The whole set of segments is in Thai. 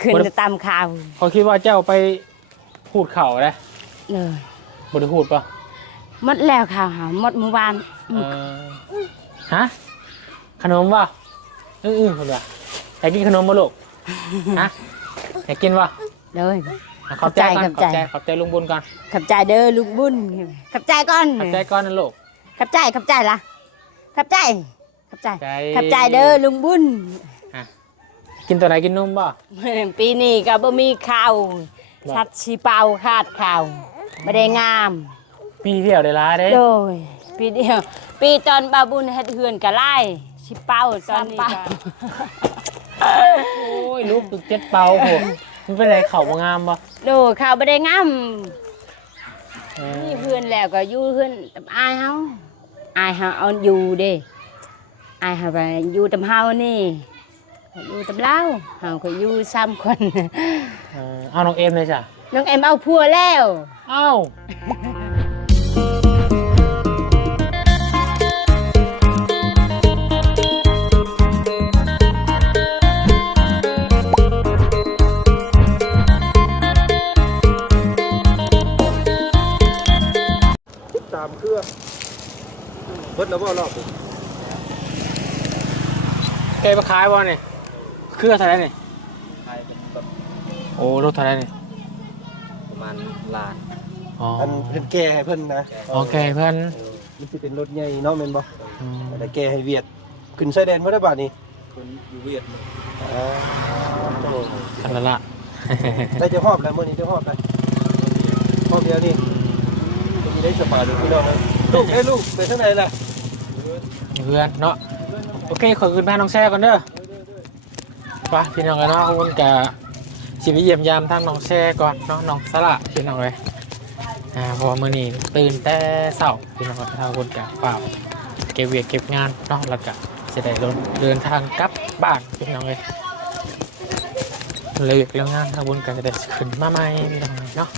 ขึ้นตามข่าวเขาคิดว่าเจ้าไปพูดเข่าเลยบริพูดปะหมดแล้วข่าวหมดเมื่อวานฮะขนมปะคนละอยากกินขนมปะลูกฮะอยากกินปะเลยขอบใจขอบใจลุงบุญก่อนขอบใจเด้อลุงบุญขอบใจก่อนขอบใจก่อนนะลูกขอบใจละขอบใจเด้อลุงบุญกินตัวไหนกินนมป่ะปีนี้ก็บ่มีข้าวชัดชีเปาขาดข้าวไม่ได้งามปีเดียวได้ละเด้โดยปีเดียวปีตอนบาบุญเฮ็ดเฮือนกะไล่ชีเปาตอนนี้โอ้ยลูกตึกเจ็ดเปาโหมันเป็นไรเข่าบ่งามป่ะโดยข้าวไม่ได้งามนี่เฮือนแล้วก็อยู่เฮือนอายเฮาเอาอยู่เด้อายเฮาไปอยู่ตำเฮานี่อยู่ตำเล่าเฮาก็อยู่3 คนเอาน้องเอ็มเลยจ้ะน้องเอ็มเอาผัวแล้วเอาตามเครื่องเพิ่นแล้วบ่รอบแกมาขายบ่เนี่ยเครื่องเท่าไหร่เนี่ยโอ้รถเท่าไหร่เนี่ยประมาณล้านอันเพิ่นแก้ให้เพิ่นนะโอเคเพิ่นมันสิเป็นรถใหญ่เนาะแม่นบ่แต่แก้ให้เวียดขึ้นชายแดนบ่ได้บาดนี้ขึ้นอยู่เวียดอันละละได้จะฮอบแล้วมื้อนี้จะฮอบแล้วฮอบเดียวนี่มีได้สบายเลยพี่น้องนะลูกลูกไปทางไหนล่ะเพื่อนเนาะโอเคขอคืนบ้านน้องแซ่ก่อนเด้อไปพี่น้องกันเนาะคุณกะชีวิตเยี่ยมยามทางน้องแซ่ก่อนเนาะน้องสละพี่น้องเลยเพราะว่ามื้อนี้ตื่นแต่เช้าพี่น้องทางคุณกะเปล่าเก็บเวียกเก็บงานเนาะแล้วก็จะได้เดินทางกลับบ้านพี่น้องเลยเลยเรื่องงานทางคุณกะจะได้ขึ้นมาใหม่พี่น้องเนาะ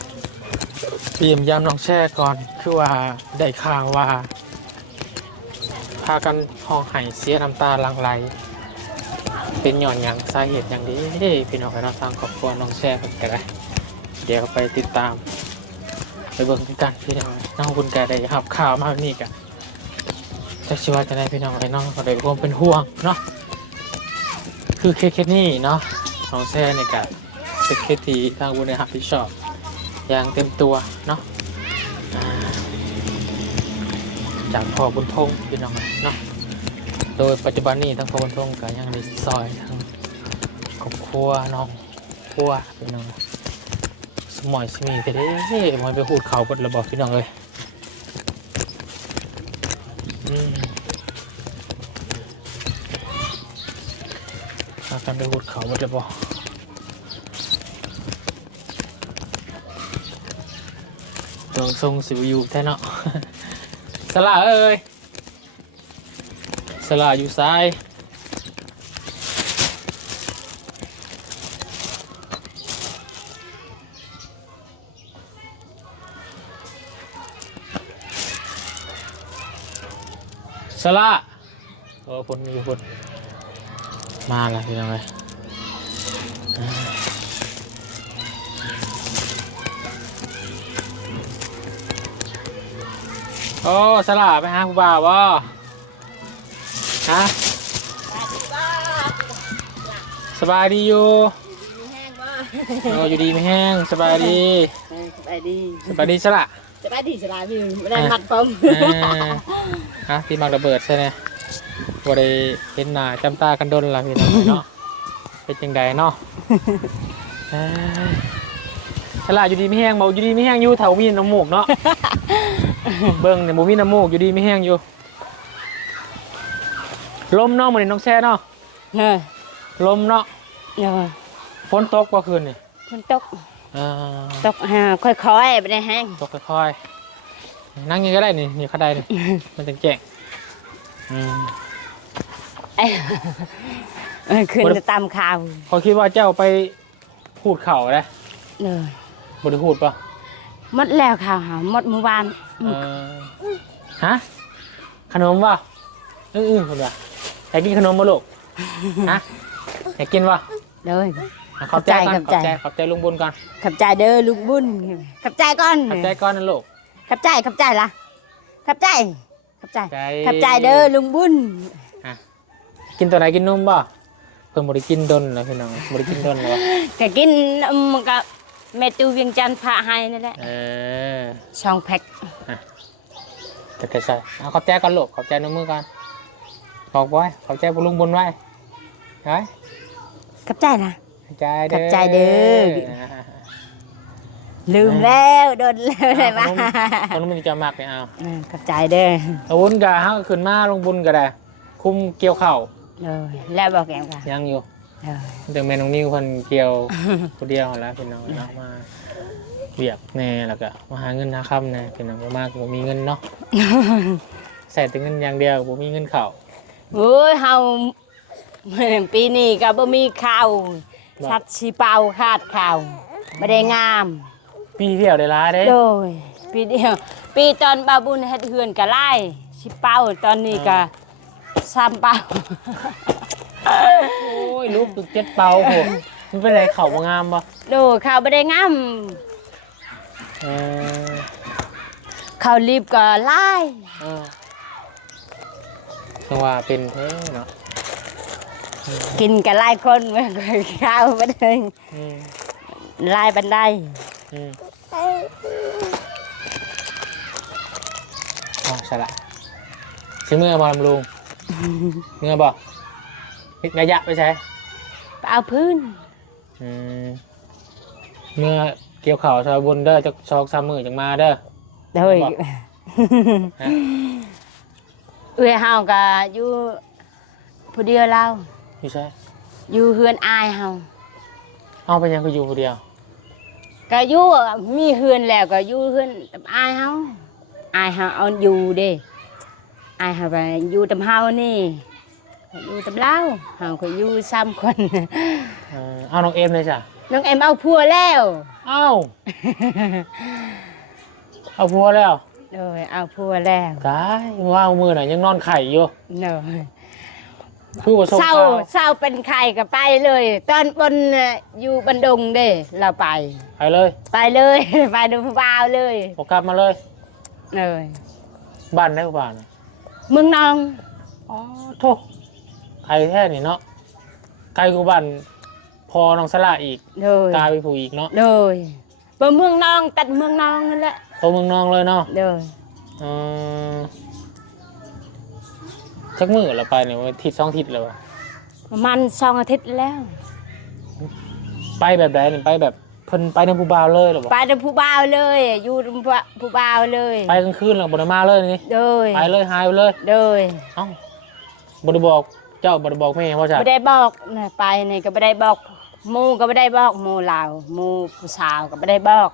เยี่ยมยามน้องแช่ก่อนคือว่าได้ข่าวว่าพากันห้องไห้เสียน้ำตาลังไหลเป็นหย่อนอย่างสาเหตุอย่างนี้พี่น้องเราสร้างครอบครัวน้องแช่กันได้เดี๋ยวไปติดตามไปเบิ่งกันพี่น้องน้องคุณแกได้รับข่าวมาแบบนี้กันจะชิว่าจะได้พี่น้องไอ้น้องก็ได้รวมเป็นห่วงเนาะคือเคสนี้เนาะน้องแช่เนี่ยกันเป็นเคสที่ทางบุญได้รับผิดชอบอย่างเต็มตัวเนาะจากพ่อบุญทงพี่น้องเนาะโดยปัจจุบันนี้ทั้งพ่อบุญทงก็ยังในซอยทั้งครอบครัวน้องครัวพี่น้องสมอยสมีแต่ได้มันไปหูดเขาบดระบอกพี่น้องเลยการไปหูดเขาบดระบอกทรงสิวอยู่แท้เนาะสลาเอ้ยสลาอยู่ซ้ายสลาโอ้พนอยู่พนมาแล้วพี่น้องเลยโอ้สลาไปหาผู้บ่าวบ่ฮะสบายดีอยู่อยู่ดีไม่แห้งสบายดีสบายดีสละพี่ไม่ได้หัดป้อมฮะพี่มักระเบิดใช่ไหมว่าได้เห็นหน้าจำตากันดนละพี่น้องเนาะเป็นยังไงเนาะสละอยู่ดีไม่แห้งเบาอยู่ดีไม่แห้งอยู่แถวมีน้ำมูกเนาะเบิ้งเนี่ยหมูมีน้ำมูกอยู่ดีไม่แห้งอยู่ลมเนาะเหมือนน้องแช่เนาะลมเนาะฝนตกกว่าคืนนี่ฝนตกค่อยๆไปได้แห้งตกค่อยๆนั่งยังก็ได้นี่เขาได้นี่มันแจ้งขึ้นตามข่าวเขาคิดว่าเจ้าไปพูดเข่าเลยบริพูดปะหมดแล้วข่าวหมดเมื่อวานฮะขนมปะคนละอยากกินขนมปะลูกฮะอยากกินปะ เลย ขอบใจก่อน ขอบใจ ขอบใจลุงบุญก่อน ขับใจเด้อลุงบุญขับใจก่อน ขอบใจก่อนนะลูก ขับใจละขับใจ ใจ ขับใจเด้อลุงบุญ กินตัวไหนกินนมบ่เพิ่นบ่ได้กินดนเลยพี่น้องบ่ได้กินดนเลยวะ ก็กินมันก็แม่ตูเวียงจันทร์พาให้นั่นแหละ ช่องแพ็ค แต่ใส่เอาขอบใจก่อนลูกขอบใจน้ำมือก่อนขอบไว้ขอบใจลุงบุญไว้ไว้ ขับใจนะ ขอบใจเด้อ ขอบใจเด้อ ลืมแล้วโดนแล้วได้มา คนมันจะมักไม่เอา ขับใจเด้อ อาวุธกะฮะขึ้นมาลุงบุญก็ได้คุมเกี่ยวเข่า แล้วบอกแกกัน ยังอยู่แต่แม่น้องนิ้วคนเกี่ยวคนเดียวแล้วพี่น้องเนาะมาเบียกแน่แล้วก็มาหาเงินหาคำแน่พี่น้องมากผมมีเงินเนาะใส่แต่เงินอย่างเดียวผมมีเงินเข่า โอ้ยเฮาปีนี้ก็บ่มีข้าวชัดชีเป่าขาดข้าวไม่ได้งาม ปีเที่ยวได้ร้ายเด้ โดยปีเดียวปีตอนบาบุญเฮ็ดเฮือนก็ไล่ชีเป่าตอนนี้ก็3เป่า โอ้ยลูกตึก7 เป่าโหมันเป็นไรเข่าบ่งามปะ โดยข้าวไม่ได้งามข้าวรีบก็ไล่ จังว่าเป็นเท่เนาะ กินก็ไล่คนเหมือนข้าวบ่ได้ไล่บันได ใช่ละซื้อเมื่อบอลลุงเมื่อบอกระยะไปใช้ เอาพื้น เมื่อเกี่ยวเข่าชาวบุญเด้อจะชอกซ้ำมือจังมาเด้อ โดยเฮาก็อยู่ผู้เดียวเรา อยู่ใช่ อยู่เฮือนอายเฮา เอาไปยังก็อยู่คนเดียว ก็อยู่มีเฮือนแล้วก็อยู่เฮือนกับอายเฮาเอาอยู่เด้อายเฮาไปอยู่กับเฮานี่อยู่กับเราเฮาก็อยู่3 คน เอาน้องเอ็มเลยจ้ะ น้องเอ็มเอาผัวแล้ว เอาพัวแล้ว โดยเอาผัวแล้ว ตายว่าเอามือหน่อยยังนอนไข่อยู่ โดย ผู้ประสบ เศร้าเป็นใครก็ไปเลย ตอนบนอยู่บันดงเด้เราไป ไปเลย เลย ไปดูผู้บ่าวเลย บอกกลับมาเลย เลย บ้านได้บ้าน เมืองนอง อ๋อโทษไกลแท้นี่เนาะไกลกูบ้านพอน้องสละอีก เลย กลายไปผูอีกเนาะ เลยไปเมืองนองตัดเมืองนองนั่นแหละ โตเมืองนองเลยเนาะ เลย ชักมือเราไปเนี่ยวันทิศ2 ทิศเลยวะ ประมาณ2 อาทิตย์แล้ว ไปแบบไหนเนี่ยไปแบบเพิ่นไปในภูบาวเลยหรอวะ ไปดูผู้บ่าวเลยอยู่ดูผู้บ่าวเลย ไปกลางคืนหรอบไดมาเลยนี่ เลย ไปเลยหายไปเลย เลย เอ้าบไดบอกเจ้าบไดบอกแม่ว่าจะ ไม่ได้บอกนะไปนี่ก็ไม่ได้บอกหมูก็ไม่ได้บอกหมูลาวหมูผู้สาวก็ไม่ได้บอก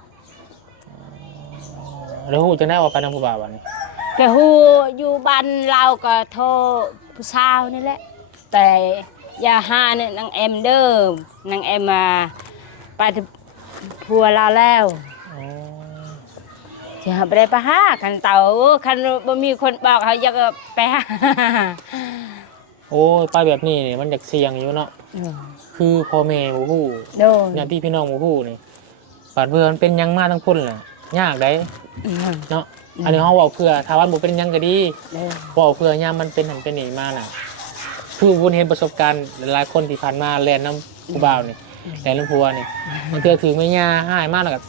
แล้วหูจะแน่ว่าไปในภูบาววันนี้ ก็ฮู้อยู่บ้านเราก็โทรผู้สาวนี่แหละ แต่อย่าหาเนี่ยนางเอ็มเด้อนางเอ็มมาไปที่พัวเราแล้วจะหาไปได้ไปหาคันเต่าคันบ่มีคนบอกเขาอยากไปหา โอ้ยไปแบบนี้นี่มันอยากเสี่ยงอยู่เนาะคือพ่อแม่บูฮู้ โดน ญาติพี่น้องบูฮู้นี่บาดเพื่อนเป็นยังมาทั้งพุ่นแหละยากได้เนาะอันนี้เขาบอกเพื่อถ้าวันบุเป็นยังก็ดีบอกเพื่อยามมันเป็นหันเป็นหนีมาน่ะคือบุญเห็นประสบการณ์หลายคนที่ผ่านมาแลนน้ำผู้บ่าวนี่แลนน้ำพัวนี่มันเกิดถือไม่ยาหายมากแล้วกับ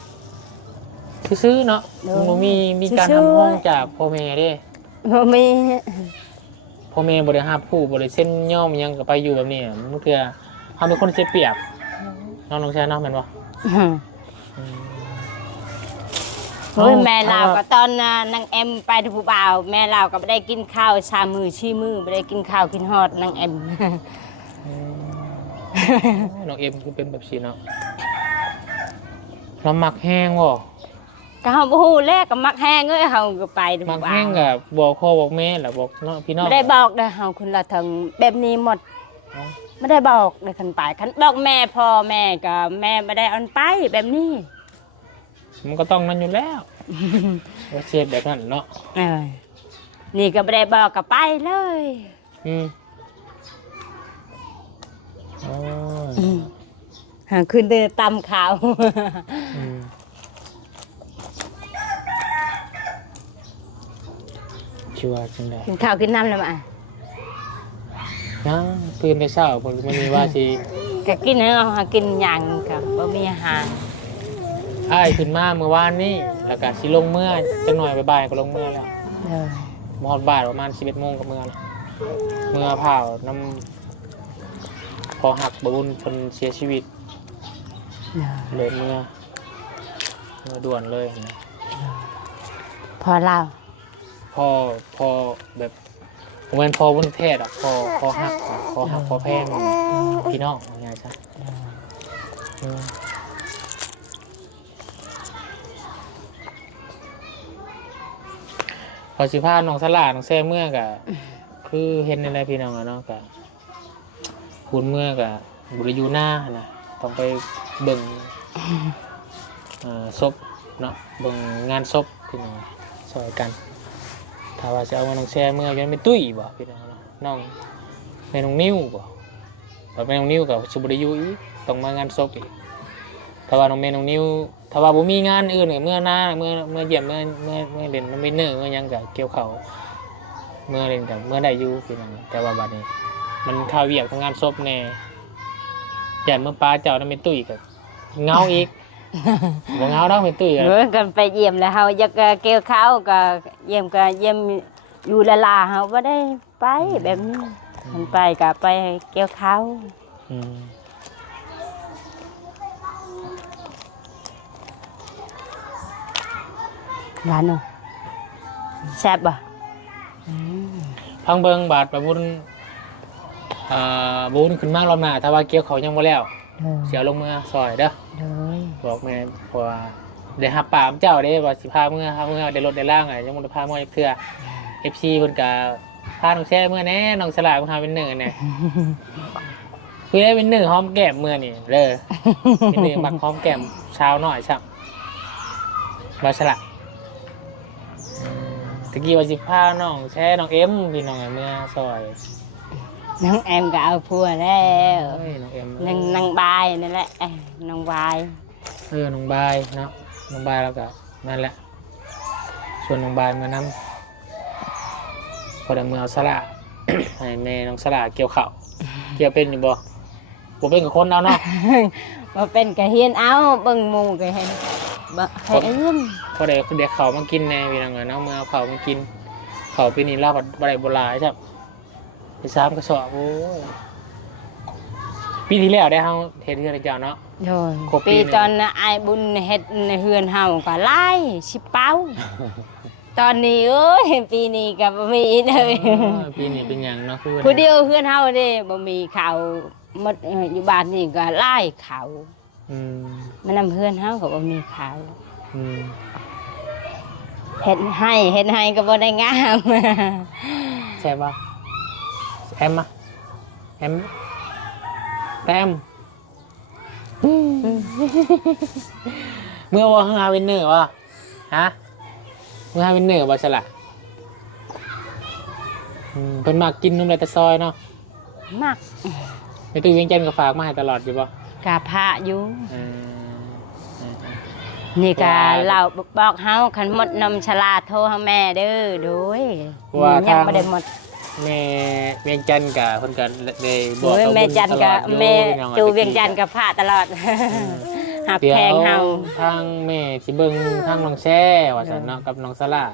ซื้อเนาะมันมีการทำห้องจากพ่อแม่เด้ บ่มี พ่อแม่บริหารผู้บริเส้นย่อมยังกับไปอยู่แบบนี้มันคือเขาเป็นคนเสียเปรียบน้องแช่น้องแม่นวะ โอ้ยแม่เราก็ตอนนางเอ็มไปที่ผู้บ่าวแม่เราก็ไม่ได้กินข้าว3 มื้อ4 มื้อไม่ได้กินข้าวกินฮอดนางเอ็ม น้องเอ็มคือเป็นแบบชีเนาะเราหมักแห้งวะ ก็เฮาบ่ฮู้แลก็มักแห้งเอ้ยเฮาก็ไปที่ หมั ผู้ ก บ่า แห้ง ว กับบอกพ่อบอกแม่แหละบอกน้องพี่น้อง ไม่ได้บอกเด้อเฮาคนละทางแบบนี้หมดไม่ได้บอกเลยคันไปคันบอกแม่พ่อแม่ก็แม่ไม่ได้เอาไปแบบนี้ มันก็ต้องนั่นอยู่แล้วว่าเสียแบบนั้นเนาะ นี่ก็ไม่ได้บอกก็ไปเลย อ๋อ ขึ้นเดินตำขาว ชัวร์จังได๋ กินข้าวกินน้ำแล้วมา ยังตื่นแต่เช้าเพิ่นมันมีว่าสิ ก็กินให้เอาหากินหยังกับบ่มีอาหาร อ้ายขึ้นมาเมื่อวานนี้แล้วก็สิลงเมื่อจักหน่อยบ่ายๆก็ลงเมื่อแล้ว เด้อ มอดบ่ายประมาณ 11 โมงก็เมื่อแล้วเมื่อเผาน้ำพอหักบุญเพิ่นเสียชีวิต เด้อ เลยเมื่อด่วนเลยนะ พอเล่า พอแบบผมเป็นพอบุญเทศอ่ะพอหักพอแพงพี่น้องว่าไงซะพอสิพาน้องสลาน้องแซ่เมื่อกะคือเห็นในไรพี่น้องอะเนาะกะคุณเมื่อกะบุรีอยู่หน้านะต้องไปเบิ่งศพเนาะเบิ่งงานศพพี่น้องซอยกันถ้าว่าจะเอามาน้องแซ่เมื่อยังไม่ตุ้ยบ่พี่น้องเนาะน้องแม่น้องนิ้วบ่พอแม่น้องนิ้วกับสุบุรีอยู่อีกต้องมางานศพอีกถ้าว่าน้องแม่น้องนิ้วถ้าว่าบ่มีงานอื่นเมื่อหน้าเมื่อเยี่ยมเมื่อเล่นมันไม่เนื้อเมื่อยังกับเกี่ยวเขาเมื่อเล่นกับเมื่อได้อยู่พี่น้องแต่ว่าบัดนี้มันข้าวเวียกทำงานศพแน่ยันเมื่อป้าเจ้านั้นเป็นตุ้ยกับเงาอีก บ่เงาดอกเป็นตุ้ยกัน เมื่อกันไปเยี่ยมแล้วเฮาอยากเกี่ยวข้าวก็เยี่ยมอยู่ละลาเฮาบ่ได้ไปแบบนี้มันไปก็ไปเกี่ยวข้าว อืม ร้านเนาะแซ่บบ่ พังเบิงบาทประบุญบุญขึ้นมารอบหน้าถ้าว่าเกี่ยวเขายังบ่แล้วเสียลงมือซอยเด้อ เด้อ บอกแม่เพราะว่าได้หับปามเจ้าได้ว่าสิพาเมื่อได้รถได้ล่างยังบ่ได้พาเมื่อเพื่อ FC เพิ่นก็พาน้องแช่เมื่อแน่น้องสลาเพิ่นทำเป็นหนึ่งแน่คือได้เป็นหนึ่งหอมแก้มเมื่อนี่เด้อเป็นหนึ่งมักหอมแก้มเช้าหน่อยซับบ่สละตะกี้ว่าสิพาน้องแช่น้องเอ็มพี่น้องเมื่อซอย น้องแอมก็เอาผัวแล้ว เอ้ยน้องเอ็ม นางบายนั่นแหละน้องบาย น้องบายเนาะน้องบายแล้วก็นั่นแหละส่วนน้องบายมานำพอได้เมื่อเอาสละ ให้แม่น้องสละเกี่ยวข้าวเกี่ยวเป็นอยู่บ่เป็นกับคนเอาเนาะ บ่เป็นก็เฮียนเอาเบิ่งหมู่ก็เห็นบ่ให้อื่น พอได้เด็กเขามากินแน่พี่น้องเนาะเมื่อเอาเขามากินเขาปีนี้ลาบบ่ได้บ่หลายครับไป3กระสอบโอ้ยปีที่แล้วได้เฮาเฮ็ดเฮือนให้เจ้าเนาะ โดย ครบปี ปี หนึ่ง ตอนน่ะอ้ายบุญเฮ็ดในเฮือนเฮาก็หลายสิเป้า ตอนนี้เอ้ยปีนี้ก็บ่มีเลย ปีนี้เป็นหยังเนาะคือ ผู้เดียวเฮือนเฮาเด้บ่มีข้าวหมดอยู่บ้านนี่ก็หลายข้าว อืม มันนำเฮือนเฮาก็บ่มีข้าว อืม เฮ็ดให้ก็บ่ได้งาม ใช่ป่ะแอมมาแอมแอมเมื่อว่าหาวินเนอร์วะฮะเมื่อหาวินเนอร์วะฉละเป็นมากกินนุ่มไรแต่ซอยเนาะ มาก ในตู้เวียงจันทร์ก็ฝากมาให้ตลอดอยู่ป่ะ กะพระอยู่นี่ก็เราบอกเฮาคันหมดนมชลาโทรหาแม่เด้อโดยยังบ่ได้หมด แม่เวียงจันทร์กับคนกันได้บ โด อก ยแม่จันกับแม่จูเวียงจันกับพระตลอดหัก เดี๋ยว แพงเฮา ทางแม่สิเบิ่งทางน้องแช่ว่าซั่นเนาะกับน้องสลา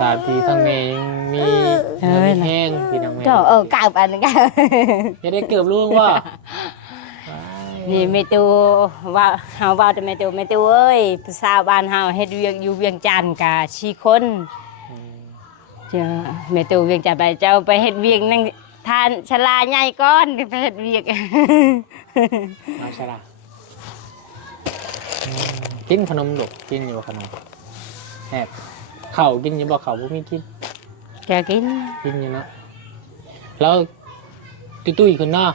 ตาที่ทางแม่ยังมีแห้งพี่น้องแม่ เจ้ากาวอันกาว จะได้เกือบรู้ว่า นี่แม่ตูว่าเฮาว่าแต่แม่ตูเอ้ยผู้สาวบ้านเฮาเฮ็ดเวียกอยู่เวียงจันทน์กะ4คนเจ้าแม่ตูเวียงจันทน์ไปเจ้าไปเฮ็ดเวียกนั่งทานชลาใหญ่ก่อนไปเฮ็ดเวียก น้องสลากินขนมลูกกินอยู่ขนมแอบเข่ากินอยู่บ่เข่าบ่มีกิน แกกิน กินอยู่เนาะแล้วตุ้ยๆขึ้นเนาะ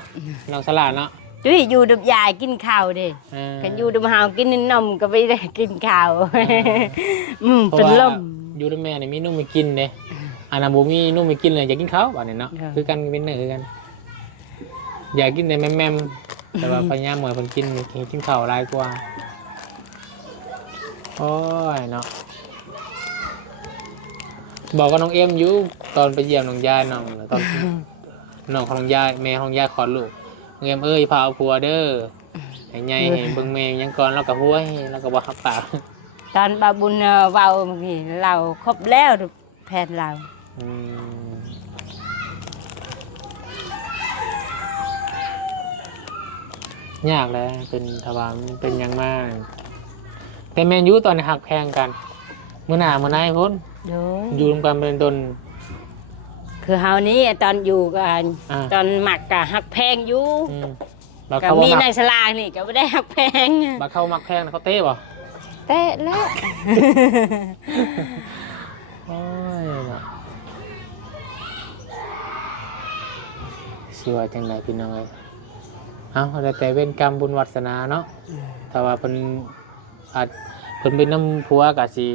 น้องสลาเนาะ จุ้ยอยู่ดับยายกินข้าวเด้กันอยู่ดับเฮากินนมก็ไม่ได้กินข้าวเป็นลม อยู่ด้วยแม่เนี่ยมีนุ่มไปกินเนี่ยอันนั้นบ่มีนุ่มไปกินเลยอยากกินข้าวบ้านเนี่ยเนาะคือกันเป็นเนื้อคือกันอยากกินแต่แม่ แต่ว่าพยายามเหมือนคนกินข้าวหลายกว่าโอ้ยเนาะบอกกับน้องเอ็มอยู่ตอนไปเยี่ยมน้องยายน้องตอนน้องของน้องยายแม่ของยายขอลูกน้องเอ็มพาเอาผัวเด้อไอ้ใหญ่ให้เบิ่งแม่ยังก่อนแล้วก็ห้วยแล้วก็บ่รับปาก ตอนบาบุญเว้านี่เราครบแล้วแผนเรา ยากแล้วเป็นทวารเป็นยังมากแต่แมนยูตอนนี้หักแพงกันมื้อหน้ามื้อไหนพุ่น โดย อยู่รวมกันเป็นตน คือเฮานี้ตอนอยู่กัน ตอนหมักก็ฮักแพงอยู่ บัก ก็ เขา มี มัก ในสลากนี่ก็บ่ได้ฮักแพง บักเขามักแพงนะเขาเต้บ่ แต่แล้ว โอ้ยเนาะสิว่าจังไดพี่น้องเอ้ยเอาแต่เว้นกรรมบุญวาสนาเนาะแต่ว่าเพิ่นอาจเพิ่นเป็นน้ำผัวก็สิ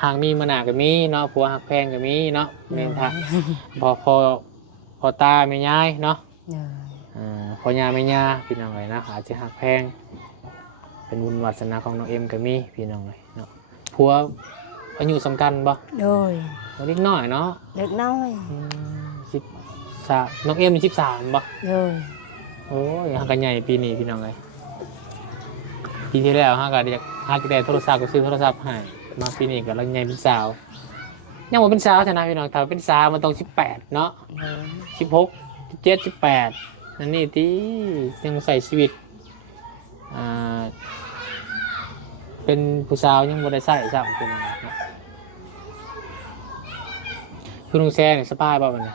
ห่างมีมื้อหน้าก็มีเนาะผัวฮักแพงก็มีเนาะแม่นท่าพอตาแม่ยายเนาะพอยาแม่ยาพี่น้องเอ้ยนะอาจจะฮักแพงเป็นบุญวาสนาของน้องเอ็มก็มีพี่น้องเอ้ยเนาะผัวอายุสำคัญบ่ โดย เล็กน้อยเนาะ เล็กน้อย 13น้องเอ็ม13บ่ โดย โอ้ยฮักกันใหญ่ปีนี้พี่น้องเอ้ยปีที่แล้วฮักก็ฮักได้โทรศัพท์ก็ซื้อโทรศัพท์ให้มาปีนี้ก็ลังใหญ่เป็นสาวยังบ่เป็นสาวซะนะพี่น้องถ้าเป็นสาวมันต้อง18เนาะ16 17 18นั่นนี่ที่ยังใส่ชีวิตเป็นผู้สาวยังบ่ได้ใส่ซ้ำเป็นยังไงเนาะคือลุงแซ่นี่สบายบ่บัดนี้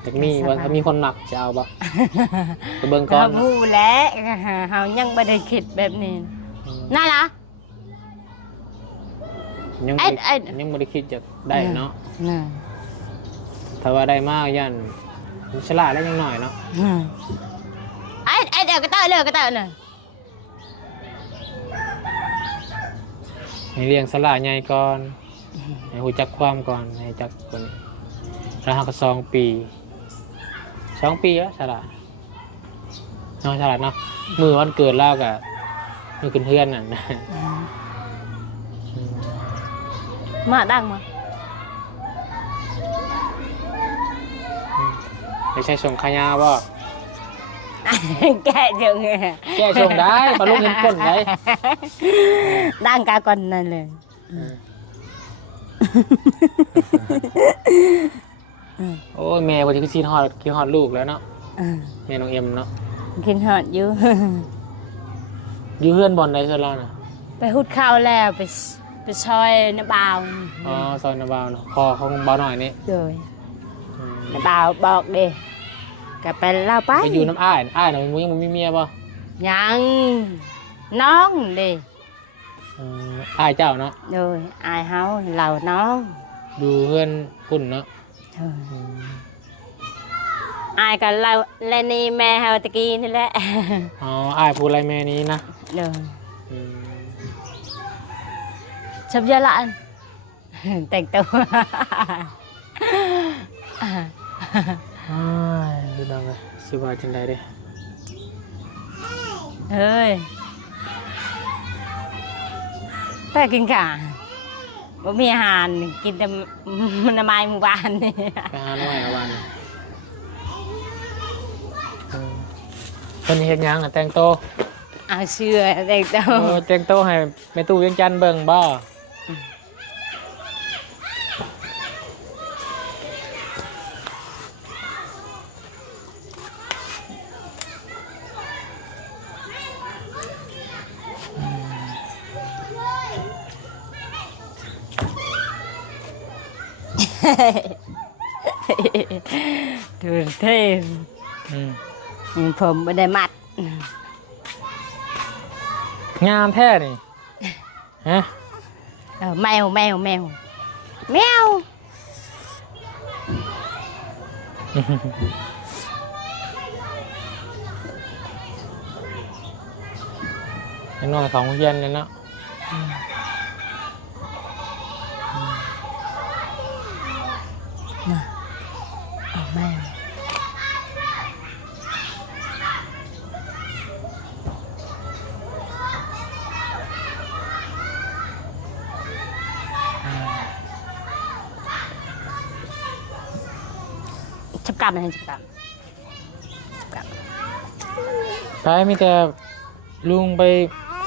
แต่มีว่าถ้ามีคนมักจะเอาบ่ไปเบิ่งก่อน เราพูดแล้วเฮายังบ่ได้คิดแบบนี้นั่นล่ะ ยัง ไอ้ บ่ได้คิดจะได้เนาะ น่ะ ถ้าว่าได้มากยันฉลาดแล้วยังหน่อยเนาะ ไอ้เดี๋ยวก็เตอน่ะ ให้เลี้ยงสลาใหญ่ก่อนให้หูจักความก่อนให้จักคนนี้แล้วเราก็2 ปีแล้วสลาดน้องฉลาดเนาะมือวันเกิดเล่ากับมือขึ้นเพื่อนน่ะนะ มาดังมา ไม่ใช่ส่งขายาบ่ แกจังไง แก้ชงได้ปลาลูกเห็นก้นได้ ดังกาก่อนนั่นเลย โอ้ยแม่วันที่คือซีนฮอดคิดฮอดลูกแล้วเนาะแม่น้องเอ็มเนาะ กินหอดอยู่ อยู่เพื่อนบอลได้เพื่อนเราน่ะ ไปหุดข้าวแล้วไปซอยน้ำบาว อ๋อซอยนาบาวเนาะพอเขาเบาหน่อยนี่ โดยน้ำบาวบอกเด้ก็ไปเล่าไป ไปอยู่น้ำอ้ายน่ะมึงยังมีเมียป่ะ ยังน้องเด้ อ้ายเจ้าเนาะ โดยอายเฮาเหล่าน้อง ดูเพื่อนคุณเนาะ อายก็เล่าแลนี่แม่เฮาตะกี้นี่แหละ อ๋ออ้ายพูดอะไรแม่นี้นะ โดยชอบเยอะละแต่งตัว ดูดังเลยสิว่าจังใดเด้ เฮ้ยไปกินข้าวบ่มีอาหารกินแต่มันน้ำไม้หมู่บ้านนี่ ไปหาหน่อยเอาวันเป็นเฮ็ดหยังอ่ะแต่งโต เอาเชื่อแต่งตัว แต่งโตให้แม่ตู้เวียงจันทน์เบิ่งบ่ดูเท่ผมไม่ได้มัด งามแท้นี่ฮะ แมวยังน้อยของเย็นเลยเนาะ กลับมาให้กลับ ไปมีแต่ลุงไป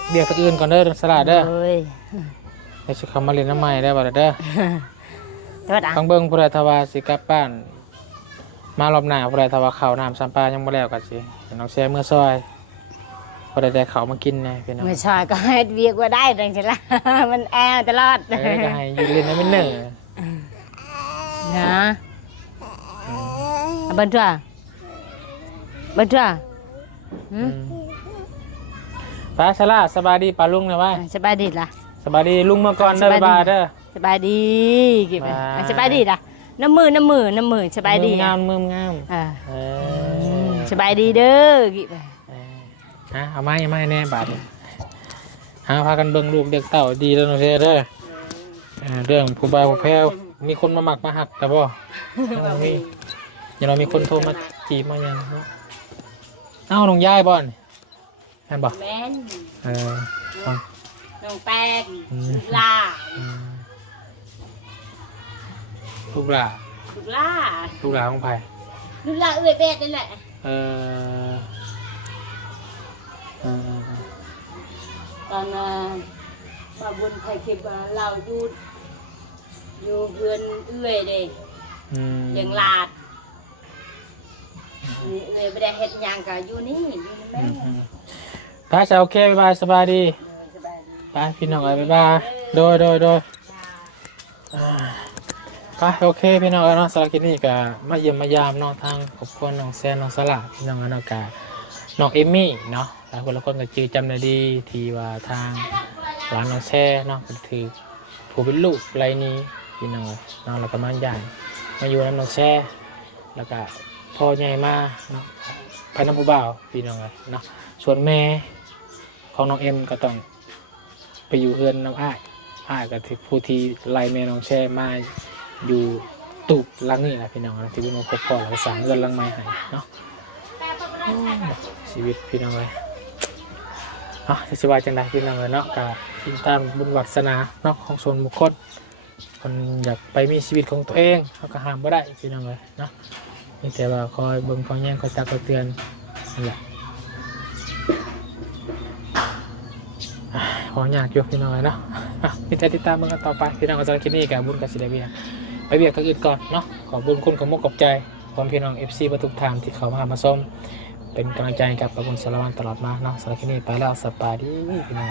เบียกคนอื่นก่อนเด้อสลัดเด้อ เอ้ย เดี๋ยวสิเขามาเรียนน้ำใหม่ได้บ่ล่ะเด้อ โทษอ่ะ ฟังเบิ่งผู้ใดทว่าสิกลับบ้านมารอบหน้าผู้ใดทว่าข้าวน้ำซ้ำปลายังบ่แล้วก็สิให้น้องแซ่เมื่อซอยผู้ใดได้ข้าวมากินแหน่พี่น้อง ไม่ชอยก็ให้เวียกว่าได้ดังสิละ มันแอลตลอด ก็ให้อยู่เล่นให้มันเนิ่น นะบันทั่วบันทั่ว ไปสลาสบายดีป้าลุงนะว่า สบายดีล่ะ สบายดีลุงมาก่อนเด้อบ๊ายบายเด้อ สบายดีกี่ไป บ๊ายบาย สบายดีล่ะน้ำมือสบายดี งามมืองาม เออ สบายดีเด้อกี่ไป เอาไม้แน่บาดหาพากันเบิ่งลูกเด็กเต่าดีแล้วน้องเด้อเรื่องผู้บ่าวผู้แพ้วมีคนมาหมักมาหักแต่บ่ยังมียังเรามีคนโทรมาจีบมายังเนาะเอ้าน้องยายบ่อนแม่นบ่ แม่น เออเอา น้องแป้งลา ลูกหลา ลูกลา ลูกหลาของไผ ลูกลาเอ้ยเป็ดนั่นแหละ เออเออ ตอนมาบุญไทยเก็บเราอยู่เพื่อนเอื้อยเด้ เลี้ยงลาดนี่เลยไม่ได้เฮ็ดหยังก็อยู่นี่แม่ ไปจะโอเคบ๊ายบายสบายดี สบายดี ไปพี่น้องเอ้ยบ๊ายบายโดยไปโอเคพี่น้องเอ้ยเนาะสำหรับคลิปนี้ก็มาเยี่ยมมายามเนาะทางครอบครัวน้องแซนน้องสลาพี่น้องเอ้ยเนาะกะน้องเอมมี่เนาะหลายคนละคนก็จื้อจำได้ดีที่ว่าทางร้านน้องแช่เนาะก็ถือผู้เป็นลูกไรนี้พี่น้องเอ้ยเนาะแล้วก็มาใหญ่มาอยู่น้ำน้องแช่แล้วก็พ่อใหญ่มาเนาะไปน้ำผู้บ่าวพี่น้องเอ้ยเนาะส่วนแม่ของน้องเอ็มก็ต้องไปอยู่เฮือนน้ำอ้ายก็ถือผู้ที่ไล่แม่น้องแช่มาอยู่ตุกหลังนี่แหละพี่น้องนะที่เป็นมาพบพ่อเราสั่งเงินหลังไม้ให้เนาะชีวิตพี่น้องเลยจะสบายจังไดพี่น้องเลยเนาะกับอินตามบุญวัฒนาเนาะของส่วนบุคคลคนอยากไปมีชีวิตของตัวเองเขาก็ห้ามไม่ได้พี่น้องเลยเนาะมีแต่ว่าคอยเบิ่งคอยแย่งคอยตักคอยเตือนนั่นแหละขออยากอยู่พี่น้องเลยเนาะมีแต่ติดตามเบิ่งกันต่อไปพี่น้องก็จะคิดนี่กับบุญกับศิลปินไปเบียกตัวอื่นก่อนเนาะขอบุญคุณขอมุกขอบใจความพี่น้อง FC ประทุกทางที่เขามาส้มเป็นกำลังใจกับกระบวนสารวัตรตลอดมาเนาะสารคิดนี่ไปแล้วสบายดีพี่น้อง